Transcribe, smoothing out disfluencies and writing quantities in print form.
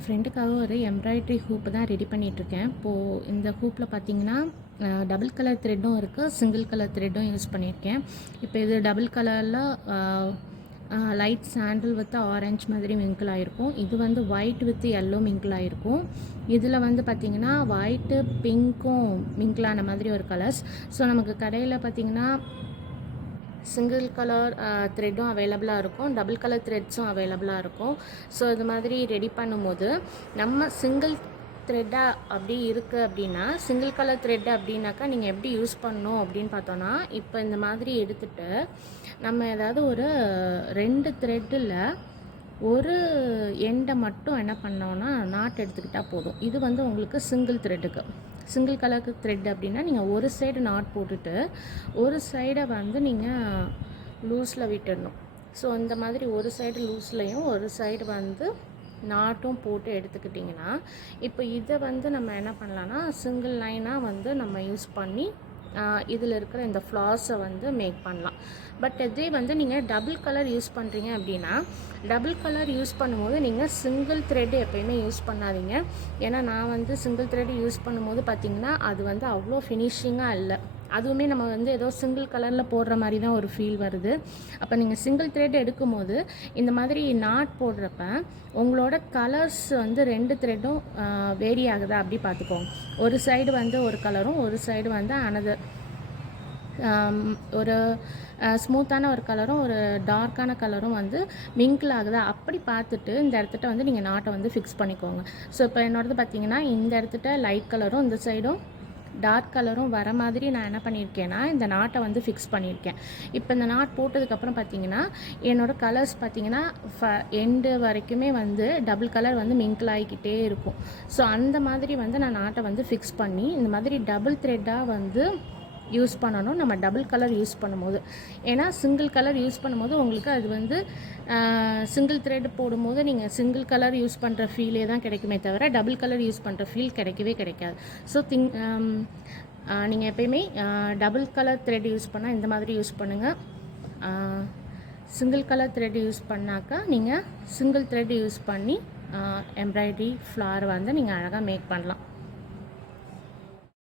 என் ஃப்ரெண்டுக்காக ஒரு embroidery hoop தான் ready பண்ணிகிட்ருக்கேன். இப்போது இந்த ஹூப்பில் பார்த்தீங்கன்னா டபுள் கலர் த்ரெட்டும் இருக்குது, சிங்கிள் கலர் த்ரெட்டும் யூஸ் பண்ணியிருக்கேன். இப்போ இது டபுள் கலரில் லைட் சாண்டில் வித் ஆரஞ்ச் மாதிரி மிங்கிள் ஆகிருக்கும். இது வந்து ஒயிட் வித் எல்லோ மிங்கிள் ஆகிருக்கும். இதில் வந்து பார்த்திங்கன்னா ஒயிட்டு பிங்க்கும் மிங்கிளான மாதிரி ஒரு கலர்ஸ். ஸோ நமக்கு கடையில் பார்த்திங்கன்னா சிங்கிள் கலர் த்ரெட்டும் அவைலபிளாக இருக்கும், டபுள் கலர் த்ரெட்ஸும் அவைலபிளாக இருக்கும். ஸோ இது மாதிரி ரெடி பண்ணும்போது நம்ம சிங்கிள் த்ரெட்டாக அப்படி இருக்குது அப்படின்னா, சிங்கிள் கலர் த்ரெட்டு அப்படின்னாக்கா நீங்கள் எப்படி யூஸ் பண்ணணும் அப்படின்னு பார்த்தோன்னா, இப்போ இந்த மாதிரி எடுத்துகிட்டு நம்ம ஏதாவது ஒரு 2 த்ரெட்டில் ஒரு எண்டை மட்டும் என்ன பண்ணோன்னா நாட் எடுத்துக்கிட்டால் போதும். இது வந்து உங்களுக்கு சிங்கிள் த்ரெட்டுக்கு. சிங்கிள் கலருக்கு த்ரெட் அப்படின்னா நீங்கள் ஒரு சைடு நாட் போட்டுட்டு ஒரு சைடை வந்து நீங்கள் லூஸில் விட்டுடணும். ஸோ இந்த மாதிரி ஒரு சைடு லூஸ்லையும் ஒரு சைடு வந்து நாட்டும் போட்டு எடுத்துக்கிட்டிங்கன்னா, இப்போ இதை வந்து நம்ம என்ன பண்ணலான்னா சிங்கிள் லைனாக வந்து நம்ம யூஸ் பண்ணி இதில் இருக்கிற இந்த ஃப்ளார்ஸை வந்து மேக் பண்ணலாம். பட் இதே வந்து நீங்கள் டபுள் கலர் யூஸ் பண்ணுறீங்க அப்படின்னா, டபுள் கலர் யூஸ் பண்ணும்போது நீங்கள் சிங்கிள் த்ரெட் எப்போயுமே யூஸ் பண்ணாதீங்க. ஏன்னா நான் வந்து சிங்கிள் த்ரெட் யூஸ் பண்ணும்போது பார்த்திங்கன்னா அது வந்து அவ்வளோ ஃபினிஷிங்காக இல்லை. அதுவுமே நம்ம வந்து ஏதோ சிங்கிள் கலரில் போடுற மாதிரி தான் ஒரு ஃபீல் வருது. அப்போ நீங்கள் சிங்கிள் த்ரெட் எடுக்கும்போது இந்த மாதிரி நாட் போடுறப்ப உங்களோட கலர்ஸ் வந்து 2 த்ரெட்டும் வேரி ஆகுதா அப்படி பார்த்துக்கோங்க. ஒரு சைடு வந்து ஒரு கலரும் ஒரு சைடு வந்து அனதர் ஒரு ஸ்மூத்தான ஒரு கலரும் ஒரு டார்க்கான கலரும் வந்து மிங்கிள் ஆகுதா அப்படி பார்த்துட்டு இந்த இடத்துட்ட வந்து நீங்கள் நாட்டை வந்து ஃபிக்ஸ் பண்ணிக்கோங்க. ஸோ இப்போ என்னோடது பார்த்திங்கன்னா இந்த இடத்துட்ட லைட் கலரும் இந்த சைடும் டார்க் கலரும் வர மாதிரி நான் என்ன பண்ணியிருக்கேன்னா இந்த நாட்டை வந்து ஃபிக்ஸ் பண்ணியிருக்கேன். இப்போ இந்த நாட் போட்டதுக்கப்புறம் பார்த்திங்கன்னா என்னோடய கலர்ஸ் பார்த்திங்கன்னா எண்டு வரைக்குமே வந்து டபுள் கலர் வந்து மிங்கிள் ஆகிக்கிட்டே இருக்கும். ஸோ அந்த மாதிரி வந்து நான் நாட்டை வந்து ஃபிக்ஸ் பண்ணி இந்த மாதிரி டபுள் த்ரெட்டாக வந்து யூஸ் பண்ணணும் நம்ம டபுள் கலர் யூஸ் பண்ணும்போது. ஏன்னா சிங்கிள் கலர் யூஸ் பண்ணும்போது உங்களுக்கு அது வந்து சிங்கிள் த்ரெட் போடும்போது நீங்கள் சிங்கிள் கலர் யூஸ் பண்ணுற ஃபீலே தான் கிடைக்குமே தவிர டபுள் கலர் யூஸ் பண்ணுற ஃபீல் கிடைக்கவே கிடைக்காது. ஸோ நீங்கள் எப்பயுமே டபுள் கலர் த்ரெட் யூஸ் பண்ணால் இந்த மாதிரி யூஸ் பண்ணுங்கள். சிங்கிள் கலர் த்ரெட் யூஸ் பண்ணாக்கா நீங்கள் சிங்கிள் த்ரெட் யூஸ் பண்ணி எம்ப்ராய்டரி ஃப்ளார் வந்து நீங்கள் அழகாக மேக் பண்ணலாம்.